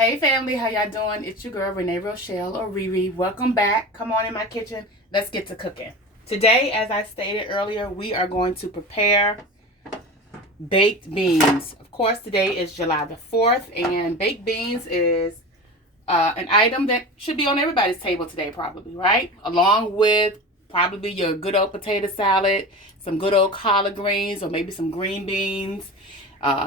Hey family, how y'all doing? It's your girl Renee Rochelle or Riri. Welcome back. Come on in my kitchen. Let's get to cooking. Today, as I stated earlier, we are going to prepare baked beans. Of course, today is July the 4th, and baked beans is an item that should be on everybody's table today, probably, right? Along with probably your good old potato salad, some good old collard greens, or maybe some green beans.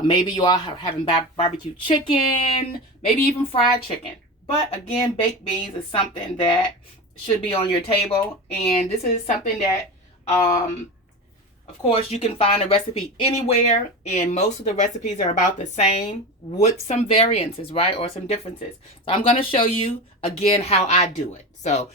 Maybe you all are having barbecue chicken, maybe even fried chicken. But again, baked beans is something that should be on your table. And this is something that, of course, you can find a recipe anywhere. And most of the recipes are about the same with some variances, right? Or some differences. So I'm going to show you, again, how I do it. So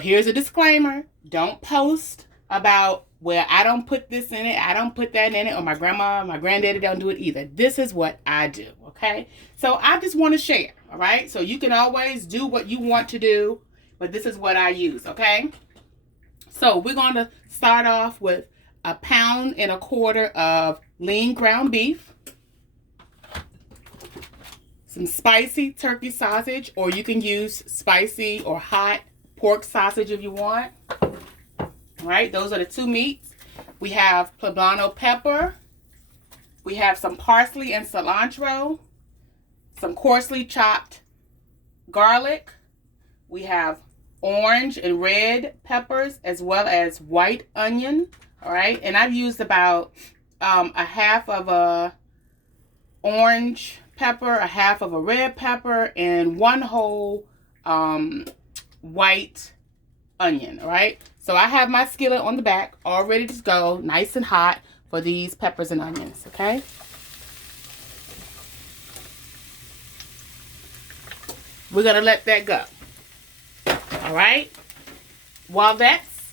here's a disclaimer. Don't post about, well, I don't put this in it, I don't put that in it, or my grandma, my granddaddy don't do it either. This is what I do, okay? So I just want to share, all right? So you can always do what you want to do, but this is what I use, okay? So we're going to start off with 1.25 pounds of lean ground beef, some spicy turkey sausage, or you can use spicy or hot pork sausage if you want. All right, those are the two meats. We have poblano pepper. We have some parsley and cilantro. Some coarsely chopped garlic. We have orange and red peppers as well as white onion. All right, and I've used about a half of a orange pepper, a half of a red pepper, and one whole white onion. All right, so I have my skillet on the back all ready to go, nice and hot for these peppers and onions. Okay, we're gonna let that go. All right, while that's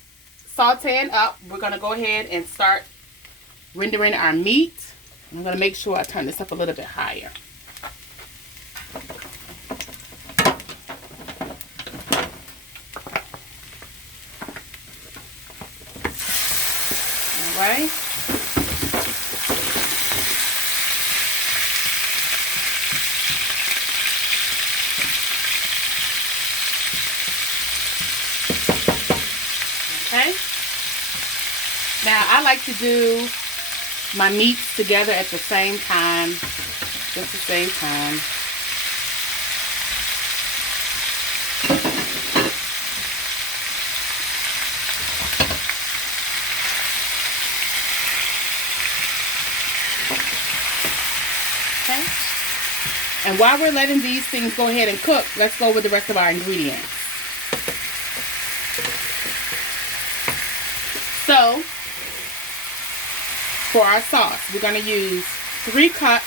sauteing up, we're gonna go ahead and start rendering our meat. I'm gonna make sure I turn this up a little bit higher. Right? Okay. Now I like to do my meats together at the same time, just the same time. Okay. And while we're letting these things go ahead and cook, let's go with the rest of our ingredients. So, for our sauce, we're going to use 3 cups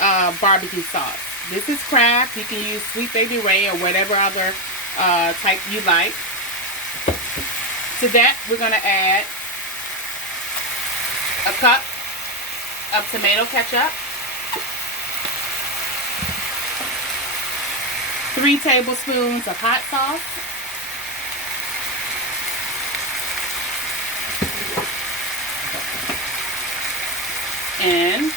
of barbecue sauce. This is Kraft. You can use Sweet Baby Ray or whatever other type you like. To that, we're going to add a cup of tomato ketchup, 3 tablespoons of hot sauce, and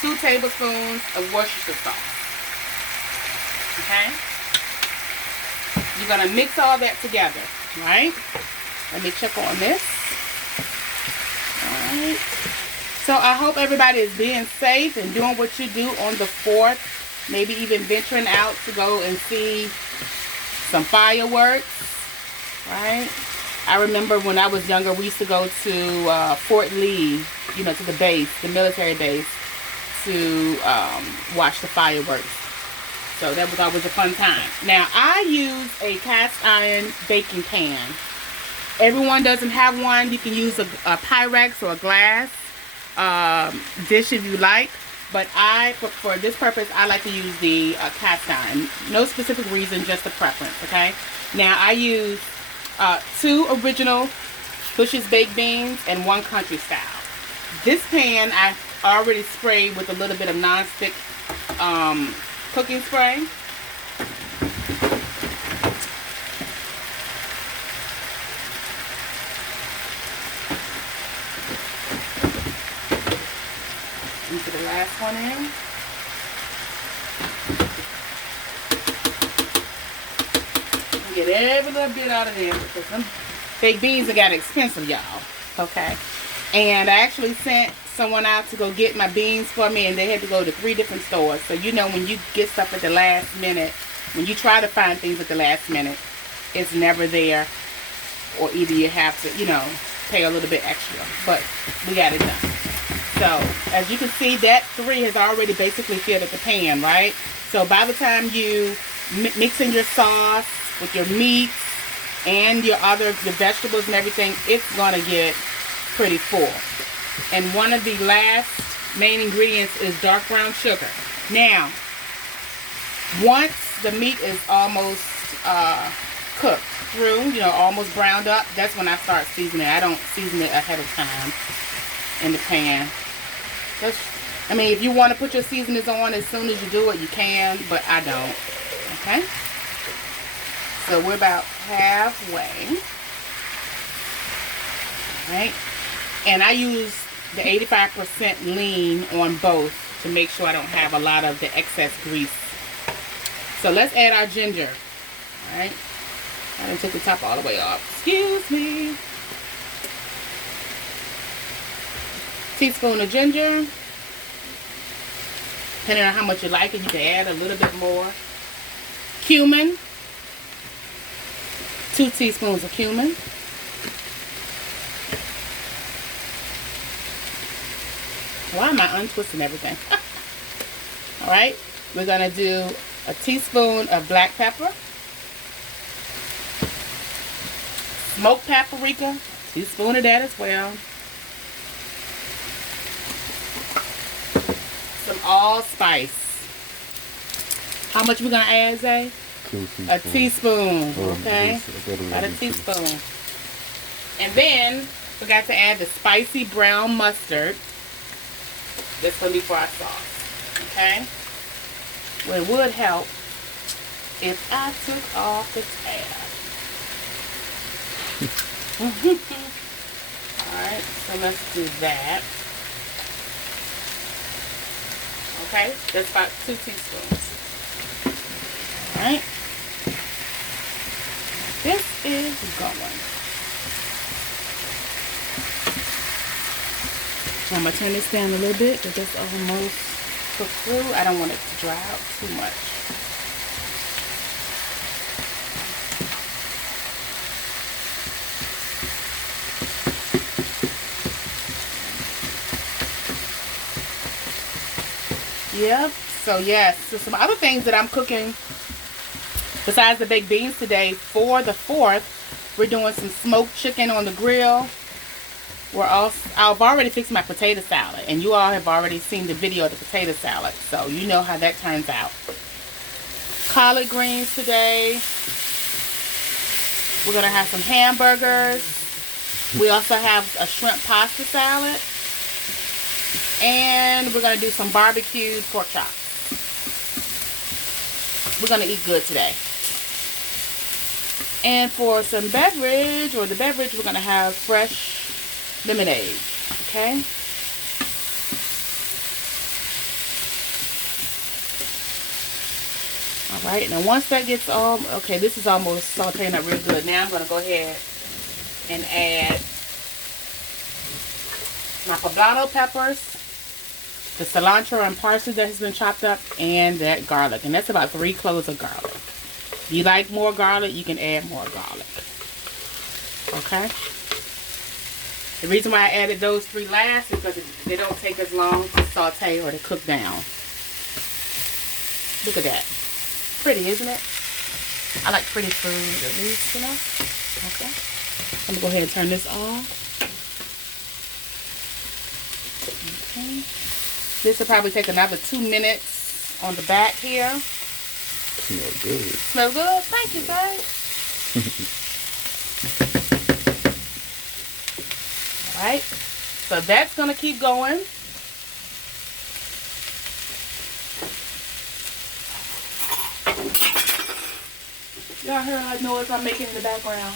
2 tablespoons of Worcestershire sauce. Okay? You're going to mix all that together, right? Let me check on this. All right. So I hope everybody is being safe and doing what you do on the 4th. Maybe even venturing out to go and see some fireworks, right? I remember when I was younger, we used to go to Fort Lee, you know, to the base, the military base, to watch the fireworks. So that was always a fun time. Now, I use a cast iron baking pan. Everyone doesn't have one. You can use a Pyrex or a glass dish if you like. But for this purpose, I like to use the cast iron. No specific reason, just a preference, okay? Now, I use 2 original Bush's baked beans and 1 country style. This pan, I already sprayed with a little bit of non-stick cooking spray. Into the last one in. get every little bit out of there because them baked beans have got expensive, y'all. Okay. And I actually sent someone out to go get my beans for me, and they had to go to 3 different stores. So you know, when you get stuff at the last minute, when you try to find things at the last minute, it's never there, or either you have to, you know, pay a little bit extra. But we got it done. So as you can see, that 3 has already basically filled up the pan, right? So by the time you mix in your sauce with your meats and your vegetables and everything, it's gonna get pretty full. And one of the last main ingredients is dark brown sugar. Now, once the meat is almost cooked through, you know, almost browned up, that's when I start seasoning. I don't season it ahead of time in the pan. I mean, if you want to put your seasonings on as soon as you do it, you can, but I don't. Okay? So we're about halfway. Alright? And I use the 85% lean on both to make sure I don't have a lot of the excess grease. So let's add our ginger. Alright? I done took the top all the way off. Excuse me. Teaspoon of ginger. Depending on how much you like it, you can add a little bit more. Cumin. 2 teaspoons of cumin. Why am I untwisting everything? Alright, we're going to do a teaspoon of black pepper. Smoked paprika, a teaspoon of that as well. Some allspice. How much we going to add, Zay? 2 teaspoons. A teaspoon, okay? About a teaspoon. And then, we got to add the spicy brown mustard. That's going to be for our sauce, okay? Well, it would help if I took off the tab. Alright, so let's do that. Okay, that's about 2 teaspoons. Alright. This is going. I'm going to turn this down a little bit because it's almost cooked through. I don't want it to dry out too much. Yep. So yes, so some other things that I'm cooking besides the baked beans today for the 4th, we're doing some smoked chicken on the grill. I've already fixed my potato salad, and you all have already seen the video of the potato salad, so you know how that turns out. Collard greens today. We're gonna have some hamburgers. We also have a shrimp pasta salad. And we're going to do some barbecued pork chops. We're going to eat good today. And for some beverage, we're going to have fresh lemonade. Okay? Alright, now once that gets all, okay, this is almost sauteing up real good. Now I'm going to go ahead and add my poblano peppers, the cilantro and parsley that has been chopped up, and that garlic. And that's about 3 cloves of garlic. If you like more garlic, you can add more garlic. Okay? The reason why I added those 3 last is because they don't take as long to saute or to cook down. Look at that. Pretty, isn't it? I like pretty food at least, you know? Okay. I'm going to go ahead and turn this off. Okay. This will probably take another 2 minutes on the back here. Smells good. Smells good? Thank you, babe. Alright. So that's going to keep going. Y'all heard how noise I'm making in the background.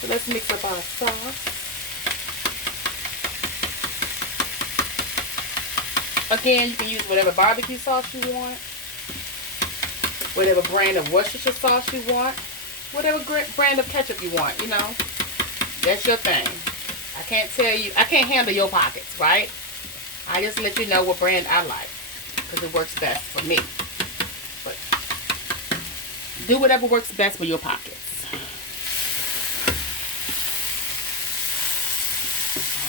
So let's mix up our sauce. Again, you can use whatever barbecue sauce you want. whatever brand of Worcestershire sauce you want, whatever brand of ketchup you want, you know. That's your thing. I can't tell you, I can't handle your pockets, right? I just let you know what brand I like, because it works best for me. But do whatever works best for your pockets.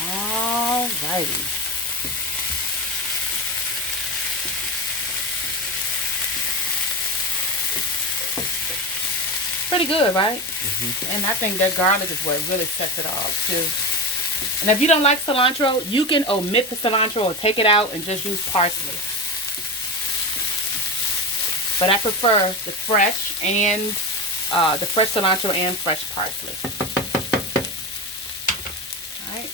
Alrighty. Pretty good, right? And I think that garlic is what really sets it off too. And if you don't like cilantro, you can omit the cilantro or take it out and just use parsley. But I prefer the fresh cilantro and fresh parsley. Alright.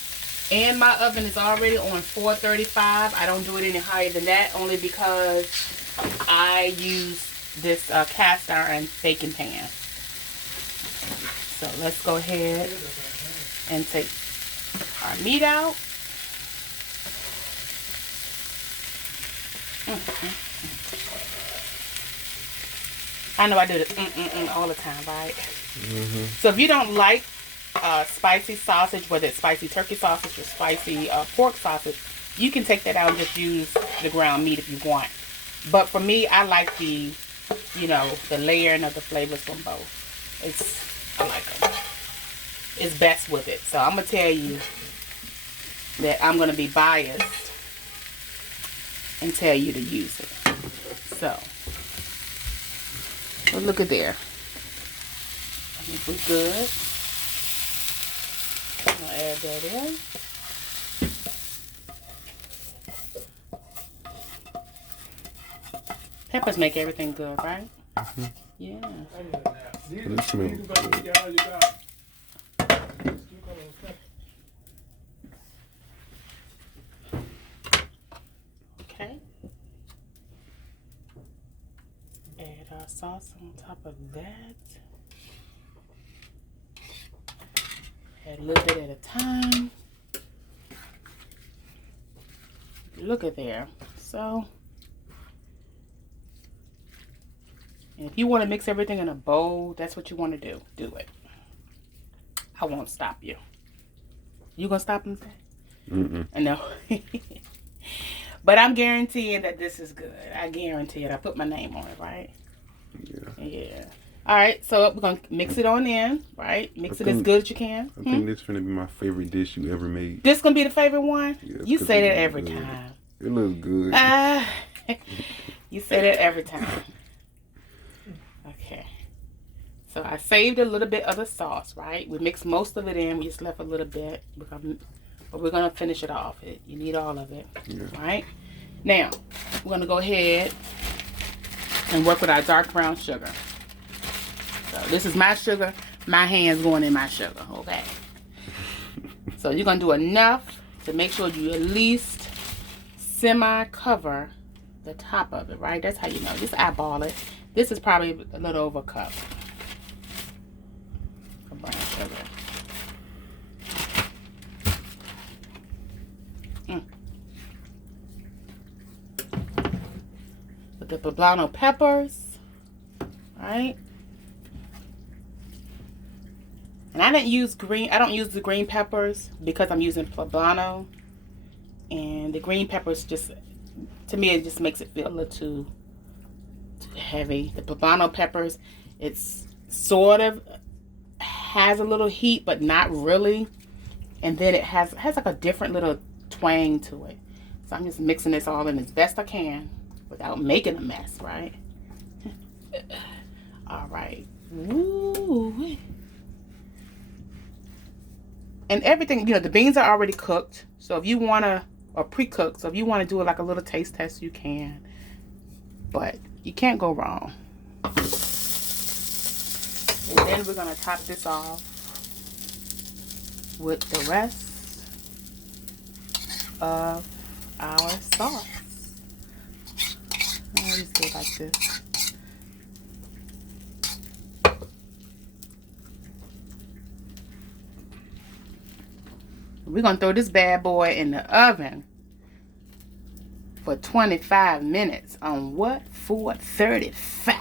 And my oven is already on 435. I don't do it any higher than that, only because I use this cast iron baking pan. So let's go ahead and take our meat out. I know I do this all the time, right? So if you don't like spicy sausage, whether it's spicy turkey sausage or spicy pork sausage, you can take that out and just use the ground meat if you want. But for me, I like the, you know, the layering of the flavors from both. I like them. It's best with it. So I'm going to tell you that I'm going to be biased and tell you to use it. So look at there. I think we're good. I'm going to add that in. Peppers make everything good, right? Yeah. It smells good. Okay. Add our sauce on top of that. Add a little bit at a time. Look at there. So, and if you want to mix everything in a bowl, that's what you want to do. Do it. I won't stop you. You gonna stop and say? I know. But I'm guaranteeing that this is good. I guarantee it. I put my name on it, right? Yeah. All right, so we're going to mix it on in, right? Mix it as good as you can. I think this is going to be my favorite dish you ever made. This going to be the favorite one? Yeah, you say that every time. It looks good. You say that every time. Okay. So I saved a little bit of the sauce, right? We mixed most of it in. We just left a little bit. But we're going to finish it off. You need all of it, right? Now, we're going to go ahead and work with our dark brown sugar. So this is my sugar. My hand's going in my sugar, okay? So you're going to do enough to make sure you at least semi-cover the top of it, right? That's how you know. Just eyeball it. This is probably a little over a cup of brown sugar. With the poblano peppers, right? And I don't use the green peppers because I'm using poblano. And the green peppers just, to me, it just makes it feel a little too heavy. The poblano peppers, it's sort of has a little heat, but not really. And then it has like a different little twang to it. So I'm just mixing this all in as best I can without making a mess, right? All right. Ooh. And everything, you know, the beans are already cooked. So if you want to, or pre-cooked, so if you want to do it like a little taste test, you can. But you can't go wrong. And then we're going to top this off with the rest of our sauce. I'll just do it like this. We're going to throw this bad boy in the oven for 25 minutes on what? 435.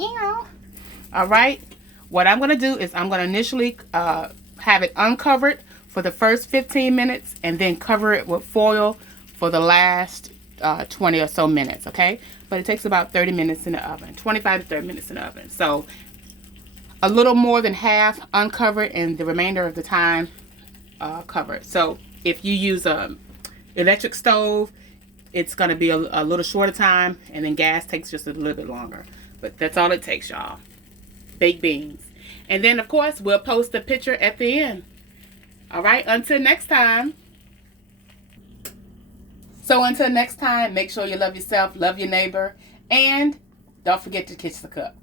All right. What I'm going to do is I'm going to initially have it uncovered for the first 15 minutes and then cover it with foil for the last 20 or so minutes, okay? But it takes about 30 minutes in the oven, 25 to 30 minutes in the oven. So a little more than half uncovered and the remainder of the time covered. So if you use a electric stove, it's going to be a little shorter time, and then gas takes just a little bit longer. But that's all it takes, y'all. Baked beans. And then, of course, we'll post a picture at the end. All right, until next time. So until next time, make sure you love yourself, love your neighbor, and don't forget to kiss the cup.